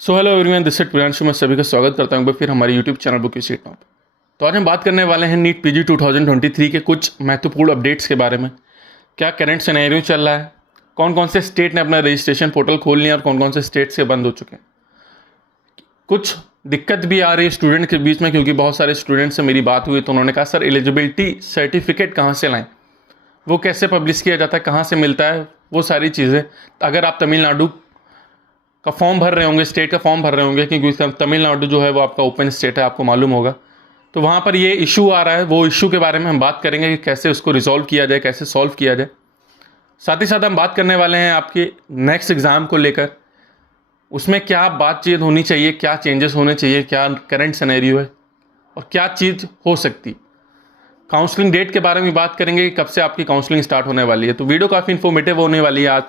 So hello everyone, this is Priyanshu. मैं सभी का स्वागत करता हूँ फिर हमारे YouTube channel book seat now. तो आज हम बात करने वाले हैं नीट पीजी 2023 के कुछ महत्वपूर्ण अपडेट्स के बारे में। क्या करंट सिनेरियो चल रहा है, कौन कौन से स्टेट ने अपना रजिस्ट्रेशन पोर्टल खोल लिया और कौन कौन से स्टेट से बंद हो चुके हैं। कुछ दिक्कत भी आ रही है स्टूडेंट के बीच में, क्योंकि बहुत सारे स्टूडेंट से मेरी बात हुई तो उन्होंने कहा सर एलिजिबिलिटी सर्टिफिकेट कहाँ से लाएं, वो कैसे पब्लिश किया जाता है, कहाँ से मिलता है, वो सारी चीज़ें। अगर आप तमिलनाडु का फॉर्म भर रहे होंगे, स्टेट का फॉर्म भर रहे होंगे, क्योंकि तमिलनाडु जो है वो आपका ओपन स्टेट है, आपको मालूम होगा, तो वहाँ पर ये इशू आ रहा है। वो इशू के बारे में हम बात करेंगे कि कैसे उसको रिजॉल्व किया जाए, कैसे सॉल्व किया जाए। साथ ही साथ हम बात करने वाले हैं आपके नेक्स्ट एग्ज़ाम को लेकर, उसमें क्या बातचीत होनी चाहिए, क्या चेंजेस होने चाहिए, क्या करंट सिनेरियो है और क्या चीज़ हो सकती। काउंसलिंग डेट के बारे में बात करेंगे कि कब से आपकी काउंसलिंग स्टार्ट होने वाली है। तो वीडियो काफ़ी इन्फॉर्मेटिव होने वाली है आज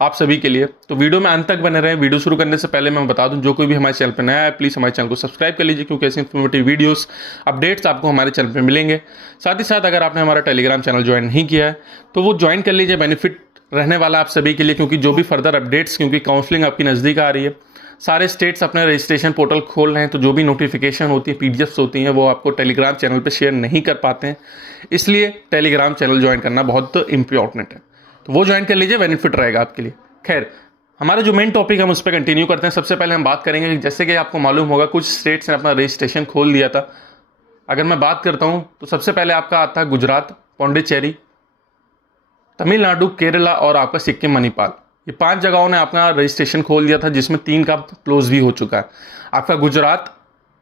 आप सभी के लिए, तो वीडियो में अंत तक बने रहें। वीडियो शुरू करने से पहले मैं बता दूं, जो कोई भी हमारे चैनल पर नया है प्लीज़ हमारे चैनल को सब्सक्राइब कर लीजिए, क्योंकि ऐसे इन्फॉर्मेटिव वीडियोस अपडेट्स आपको हमारे चैनल पर मिलेंगे। साथ ही साथ अगर आपने हमारा टेलीग्राम चैनल ज्वाइन नहीं किया है तो वो ज्वाइन कर लीजिए, बेनिफिट रहने वाला आप सभी के लिए, क्योंकि जो भी फर्दर अपडेट्स, क्योंकि काउंसलिंग आपकी नज़दीक आ रही है, सारे स्टेट्स अपने रजिस्ट्रेशन पोर्टल खोल रहे हैं, तो जो भी नोटिफिकेशन होती है, पीडीएफ्स होती हैं, वो आपको टेलीग्राम चैनल पे शेयर नहीं कर पाते हैं, इसलिए टेलीग्राम चैनल ज्वाइन करना बहुत इंपॉर्टेंट है। तो वो ज्वाइन कर लीजिए, बेनिफिट रहेगा आपके लिए। खैर, हमारा जो मेन टॉपिक हम उस पर कंटिन्यू करते हैं। सबसे पहले हम बात करेंगे कि जैसे कि आपको मालूम होगा कुछ स्टेट्स ने अपना रजिस्ट्रेशन खोल दिया था। अगर मैं बात करता हूँ तो सबसे पहले आपका आता है गुजरात, पौंडीचेरी, तमिलनाडु, केरला और आपका सिक्किम, मणिपाल। ये 5 जगहों ने अपना रजिस्ट्रेशन खोल दिया था, जिसमें 3 का क्लोज भी हो चुका है। आपका गुजरात,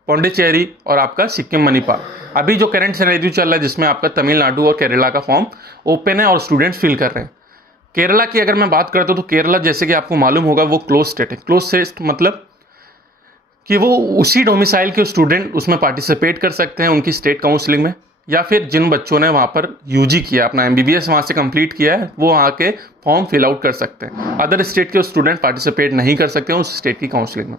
पौंडीचेरी और आपका सिक्किम, मणिपाल। अभी जो करंट सिनेरियो चल रहा है जिसमें आपका तमिलनाडु और केरला का फॉर्म ओपन है और स्टूडेंट्स फिल कर रहे हैं। केरला की अगर मैं बात करता हूँ तो केरला, जैसे कि आपको मालूम होगा, वो क्लोज स्टेट है। क्लोज स्टेट मतलब कि वो उसी डोमिसाइल के स्टूडेंट उसमें पार्टिसिपेट कर सकते हैं उनकी स्टेट काउंसलिंग में, या फिर जिन बच्चों ने वहाँ पर यूजी किया, अपना एमबीबीएस वहाँ से कंप्लीट किया है, वो वहाँ के फॉर्म फिल आउट कर सकते हैं। अदर स्टेट के स्टूडेंट पार्टिसिपेट नहीं कर सकते हैं उस स्टेट की काउंसलिंग में।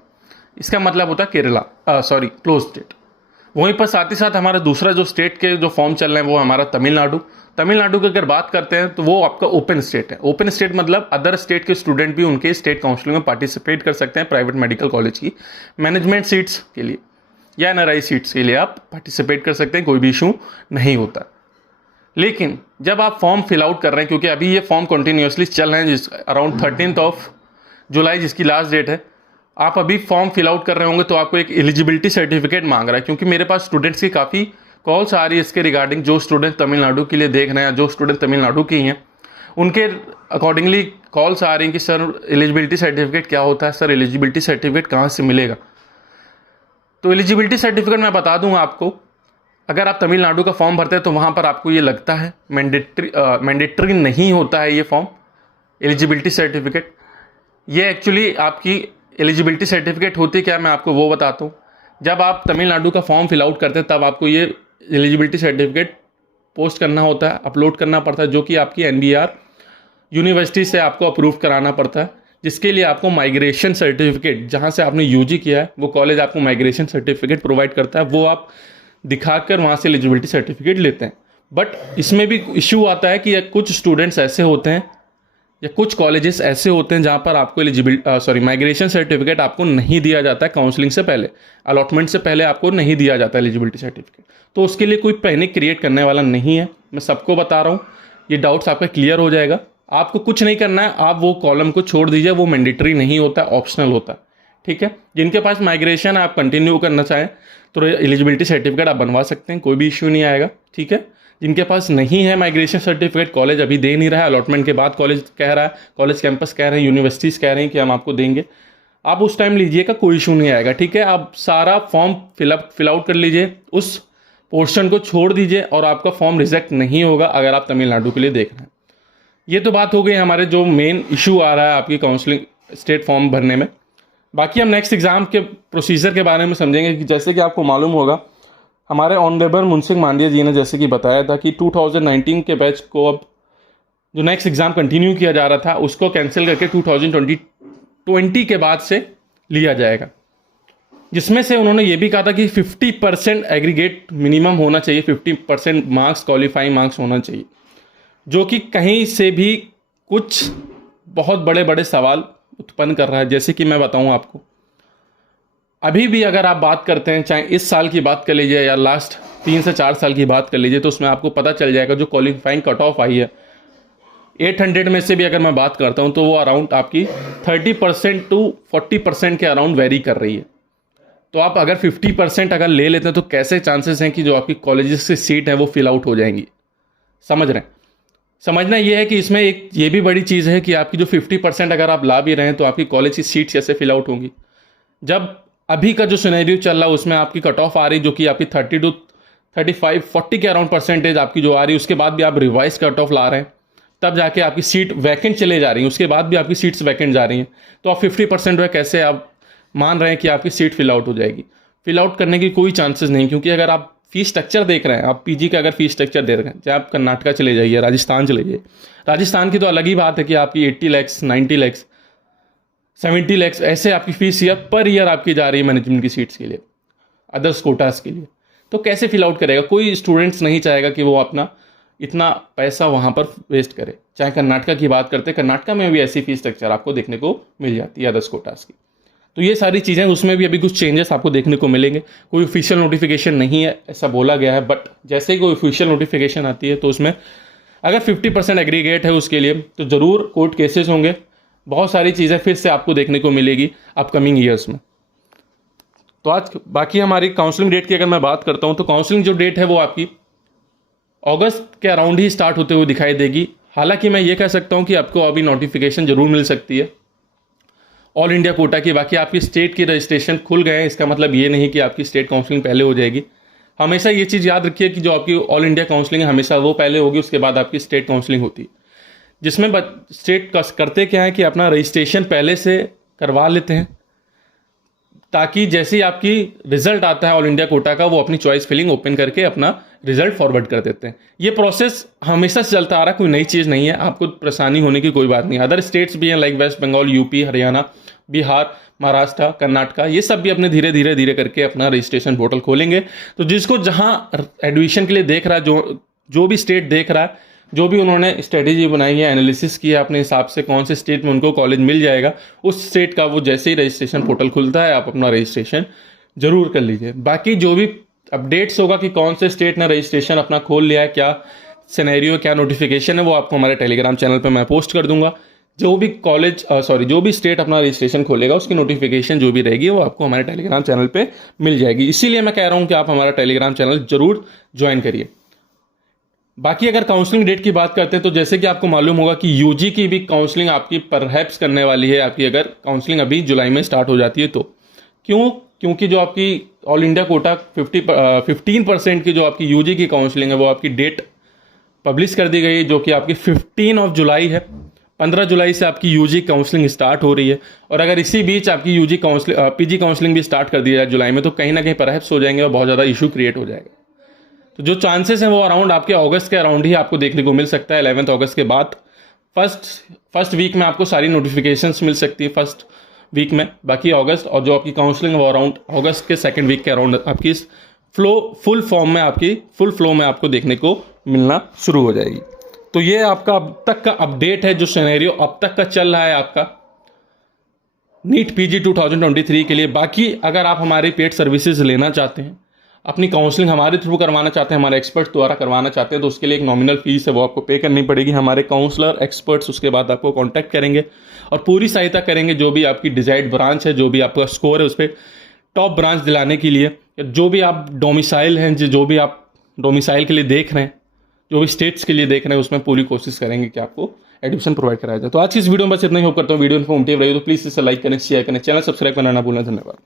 इसका मतलब होता है केरला, क्लोज स्टेट। वहीं पर साथ ही साथ हमारा दूसरा जो स्टेट के जो फॉर्म चल रहे हैं वो हमारा तमिलनाडु। तमिलनाडु की अगर बात करते हैं तो वो आपका ओपन स्टेट है। ओपन स्टेट मतलब अदर स्टेट के स्टूडेंट भी उनके स्टेट काउंसलिंग में पार्टिसिपेट कर सकते हैं। प्राइवेट मेडिकल कॉलेज की मैनेजमेंट सीट्स के लिए या एनआरआई सीट्स के लिए आप पार्टिसिपेट कर सकते हैं, कोई भी इशू नहीं होता। लेकिन जब आप फॉर्म फिल आउट कर रहे हैं, क्योंकि अभी ये फॉर्म कंटिन्यूसली चल रहे हैं, अराउंड 13 जुलाई जिसकी लास्ट डेट है, आप अभी फॉर्म फिल आउट कर रहे होंगे तो आपको एक एलिजिबिलिटी सर्टिफिकेट मांग रहा है। क्योंकि मेरे पास स्टूडेंट्स की काफ़ी कॉल्स आ रही है इसके रिगार्डिंग, जो स्टूडेंट तमिलनाडु के लिए देख रहे हैं, जो स्टूडेंट तमिलनाडु के ही हैं, उनके अकॉर्डिंगली कॉल्स आ रही हैं कि सर एलिजिबिलिटी सर्टिफिकेट क्या होता है, सर एलिजिबिलिटी सर्टिफिकेट कहाँ से मिलेगा। तो एलिजिबिलिटी सर्टिफिकेट मैं बता दूंगा आपको, अगर आप तमिलनाडु का फॉर्म भरते हैं तो वहाँ पर आपको ये लगता है मैंडेटरी नहीं होता है ये फॉर्म एलिजिबिलिटी सर्टिफिकेट। ये एक्चुअली आपकी एलिजिबिलिटी सर्टिफिकेट होती क्या, मैं आपको वो बताता हूँ। जब आप तमिलनाडु का फॉर्म फिल आउट करते हैं तब आपको ये एलिजिबिलिटी सर्टिफिकेट पोस्ट करना होता है, अपलोड करना पड़ता है, जो कि आपकी एनबीआर यूनिवर्सिटी से आपको अप्रूव कराना पड़ता है, जिसके लिए आपको माइग्रेशन सर्टिफिकेट, जहाँ से आपने यूजी किया है वो कॉलेज आपको माइग्रेशन सर्टिफिकेट प्रोवाइड करता है, वो आप दिखाकर वहाँ से एलिजिबिलिटी सर्टिफिकेट लेते हैं। बट इसमें भी इशू आता है कि कुछ स्टूडेंट्स ऐसे होते हैं या कुछ कॉलेजेस ऐसे होते हैं जहाँ पर आपको माइग्रेशन सर्टिफिकेट आपको नहीं दिया जाता है। काउंसलिंग से पहले, अलॉटमेंट से पहले आपको नहीं दिया जाता एलिजिबिलिटी सर्टिफिकेट। तो उसके लिए कोई पैनिक क्रिएट करने वाला नहीं है, मैं सबको बता रहा हूँ, ये डाउट्स आपका क्लियर हो जाएगा। आपको कुछ नहीं करना है, आप वो कॉलम को छोड़ दीजिए, वो मैंडेटरी नहीं होता, ऑप्शनल होता है। ठीक है, जिनके पास माइग्रेशन आप कंटिन्यू करना चाहें तो एलिजिबिलिटी सर्टिफिकेट आप बनवा सकते हैं, कोई भी इशू नहीं आएगा। ठीक है, जिनके पास नहीं है माइग्रेशन सर्टिफिकेट, कॉलेज अभी दे नहीं रहा है, अलॉटमेंट के बाद कॉलेज कह रहा है, कॉलेज कैंपस कह रहे हैं, यूनिवर्सिटीज़ कह रहे हैं कि हम आपको देंगे, आप उस टाइम लीजिएगा, कोई इशू नहीं आएगा। ठीक है, आप सारा फॉर्म फिल आउट कर लीजिए, उस पोर्शन को छोड़ दीजिए और आपका फॉर्म रिजेक्ट नहीं होगा अगर आप तमिलनाडु के लिए देख रहे हैं। ये तो बात हो गई हमारे जो मेन इशू आ रहा है आपकी काउंसलिंग स्टेट फॉर्म भरने में। बाकी हम नेक्स्ट एग्जाम के प्रोसीजर के बारे में समझेंगे कि जैसे कि आपको मालूम होगा, हमारे ऑनरेबल मुनसिंग मांडिया जी ने जैसे कि बताया था कि 2019 के बैच को अब जो नेक्स्ट एग्जाम कंटिन्यू किया जा रहा था उसको कैंसिल करके 2020 के बाद से लिया जाएगा, जिसमें से उन्होंने ये भी कहा था कि 50% एग्रीगेट मिनिमम होना चाहिए, 50% मार्क्स, क्वालिफाइंग मार्क्स होना चाहिए, जो कि कहीं से भी कुछ बहुत बड़े बड़े सवाल उत्पन्न कर रहा है। जैसे कि मैं बताऊं आपको, अभी भी अगर आप बात करते हैं, चाहे इस साल की बात कर लीजिए या लास्ट 3 से 4 साल की बात कर लीजिए, तो उसमें आपको पता चल जाएगा जो क्वालिफाइंग कट ऑफ आई है 800 में से भी अगर मैं बात करता हूं तो वो अराउंड आपकी 30% टू 40% के अराउंड वेरी कर रही है। तो आप अगर 50% अगर ले लेते हैं तो कैसे चांसेस हैं कि जो आपकी कॉलेजेस की सीट है वो फिल आउट हो जाएंगी। समझ रहे हैं? समझना ये है कि इसमें एक ये भी बड़ी चीज़ है कि आपकी जो 50% अगर आप ला भी रहे हैं तो आपकी कॉलेज की सीट्स कैसे फिल आउट होंगी। जब अभी का जो सिनेरियो चल रहा है उसमें आपकी कट ऑफ आ रही जो कि आपकी 30 टू 35 40 के अराउंड परसेंटेज आपकी जो आ रही है, उसके बाद भी आप रिवाइज कट ऑफ ला रहे हैं, तब जाके आपकी सीट वैकेंट चले जा रही है, उसके बाद भी आपकी सीट्स वैकेंट जा रही हैं, तो आप 50% जो है कैसे आप मान रहे हैं कि आपकी सीट फिल आउट हो जाएगी। फिल आउट करने की कोई चांसेस नहीं, क्योंकि अगर आप फीस स्ट्रक्चर देख रहे हैं, आप पीजी का अगर फीस स्ट्रक्चर देख रहे हैं, चाहे आप कर्नाटका चले जाइए, राजस्थान चले जाइए, राजस्थान की तो अलग ही बात है कि आपकी 80 लैक्स 90 लैक्स 70 लैक्स ऐसे आपकी फीस पर ईयर आपकी जा रही है मैनेजमेंट की सीट्स के लिए, अदर्स कोटास के लिए। तो कैसे फिल आउट करेगा? कोई स्टूडेंट्स नहीं चाहेगा कि वो अपना इतना पैसा वहाँ पर वेस्ट करे। चाहे कर्नाटका की बात करते हैं, कर्नाटका में भी ऐसी फीस स्ट्रक्चर आपको देखने को मिल जाती है अदर्स कोटास की। तो ये सारी चीज़ें, उसमें भी अभी कुछ चेंजेस आपको देखने को मिलेंगे। कोई ऑफिशियल नोटिफिकेशन नहीं है ऐसा बोला गया है, बट जैसे ही कोई ऑफिशियल नोटिफिकेशन आती है तो उसमें अगर 50% एग्रीगेट है उसके लिए तो ज़रूर कोर्ट केसेस होंगे, बहुत सारी चीज़ें फिर से आपको देखने को मिलेगी अपकमिंग ईयर्स में। तो आज बाकी हमारी काउंसलिंग डेट की अगर मैं बात करता हूँ तो काउंसलिंग जो डेट है वो आपकी अगस्त के अराउंड ही स्टार्ट होते हुए दिखाई देगी। हालांकि मैं ये कह सकता हूँ कि आपको अभी नोटिफिकेशन जरूर मिल सकती है ऑल इंडिया कोटा की। बाकी आपकी स्टेट की रजिस्ट्रेशन खुल गए हैं, इसका मतलब ये नहीं कि आपकी स्टेट काउंसलिंग पहले हो जाएगी। हमेशा ये चीज़ याद रखिए कि जो आपकी ऑल इंडिया काउंसलिंग है हमेशा वो पहले होगी, उसके बाद आपकी स्टेट काउंसलिंग होती है, जिसमें स्टेट करते क्या है कि अपना रजिस्ट्रेशन पहले से करवा लेते हैं, ताकि जैसे ही आपकी रिजल्ट आता है ऑल इंडिया कोटा का, वो अपनी चॉइस फिलिंग ओपन करके अपना रिजल्ट फॉरवर्ड कर देते हैं। ये प्रोसेस हमेशा से चलता आ रहा, कोई नई चीज़ नहीं है, आपको परेशानी होने की कोई बात नहीं। अदर स्टेट्स भी हैं लाइक वेस्ट बंगाल, यूपी, हरियाणा, बिहार, महाराष्ट्र, कर्नाटका, ये सब भी अपने धीरे धीरे करके अपना रजिस्ट्रेशन पोर्टल खोलेंगे। तो जिसको जहाँ एडमिशन के लिए देख रहा है, जो भी स्टेट देख रहा है, जो भी उन्होंने स्ट्रेटेजी बनाई है, एनालिसिस किया अपने हिसाब से कौन से स्टेट में उनको कॉलेज मिल जाएगा, उस स्टेट का वो जैसे ही रजिस्ट्रेशन पोर्टल खुलता है आप अपना रजिस्ट्रेशन जरूर कर लीजिए। बाकी जो भी अपडेट्स होगा कि कौन से स्टेट ने रजिस्ट्रेशन अपना खोल लिया है, क्या सिनेरियो, क्या नोटिफिकेशन है, वो आपको हमारे टेलीग्राम चैनल पर मैं पोस्ट कर दूंगा। जो भी जो भी स्टेट अपना रजिस्ट्रेशन खोलेगा उसकी नोटिफिकेशन जो भी रहेगी वो आपको हमारे टेलीग्राम चैनल पे मिल जाएगी। इसीलिए मैं कह रहा हूँ कि आप हमारा टेलीग्राम चैनल जरूर ज्वाइन करिए। बाकी अगर काउंसलिंग डेट की बात करते हैं तो जैसे कि आपको मालूम होगा कि यूजी की भी काउंसलिंग आपकी परहैप्स करने वाली है। आपकी अगर काउंसलिंग अभी जुलाई में स्टार्ट हो जाती है तो क्योंकि जो आपकी ऑल इंडिया कोटा 15% की जो आपकी यूजी की काउंसलिंग है वो आपकी डेट पब्लिश कर दी गई है, जो कि आपकी 15 जुलाई है। 15 जुलाई से आपकी यूजी काउंसलिंग स्टार्ट हो रही है, और अगर इसी बीच आपकी यूजी काउंसलिंग पीजी काउंसलिंग भी स्टार्ट कर दी जाए जुलाई में, तो कहीं ना कहीं परहैप्स हो जाएंगे और बहुत ज़्यादा इशू क्रिएट हो जाएगा। तो जो चांसेस हैं वो अराउंड आपके अगस्त के अराउंड ही आपको देखने को मिल सकता है। 11 अगस्त के बाद फर्स्ट वीक में आपको सारी नोटिफिकेशंस मिल सकती है फर्स्ट वीक में। बाकी अगस्त और जो आपकी काउंसलिंग है वो अराउंड अगस्त के सेकंड वीक के अराउंड आपकी फुल फ्लो में आपको देखने को मिलना शुरू हो जाएगी। तो ये आपका अब तक का अपडेट है, जो सिनेरियो अब तक का चल रहा है आपका नीट पीजी 2023 के लिए। बाकी अगर आप हमारी पेड सर्विसेज लेना चाहते हैं, अपनी काउंसलिंग हमारे थ्रू करवाना चाहते हैं, हमारे एक्सपर्ट्स द्वारा करवाना चाहते हैं, तो उसके लिए एक नॉमिनल फीस है वो आपको पे करनी पड़ेगी। हमारे काउंसलर एक्सपर्ट्स उसके बाद आपको कांटेक्ट करेंगे और पूरी सहायता करेंगे, जो भी आपकी डिजायर्ड ब्रांच है, जो भी आपका स्कोर है उस पर टॉप ब्रांच दिलाने के लिए, जो भी आप डोमिसाइल हैं, जो भी आप डोमिसाइल के लिए देख रहे हैं, जो भी स्टेट्स के लिए देख रहे हैं, उसमें पूरी कोशिश करेंगे कि आपको एडमिशन प्रोवाइड कराया जाए। तो आज की इस वीडियो में बस इतना ही। होप करता हूँ वीडियो इन्फॉर्मेटिव रही हो तो प्लीज़ इसे लाइक करें, शेयर करें, चैनल सब्सक्राइब करना ना भूलें। धन्यवाद।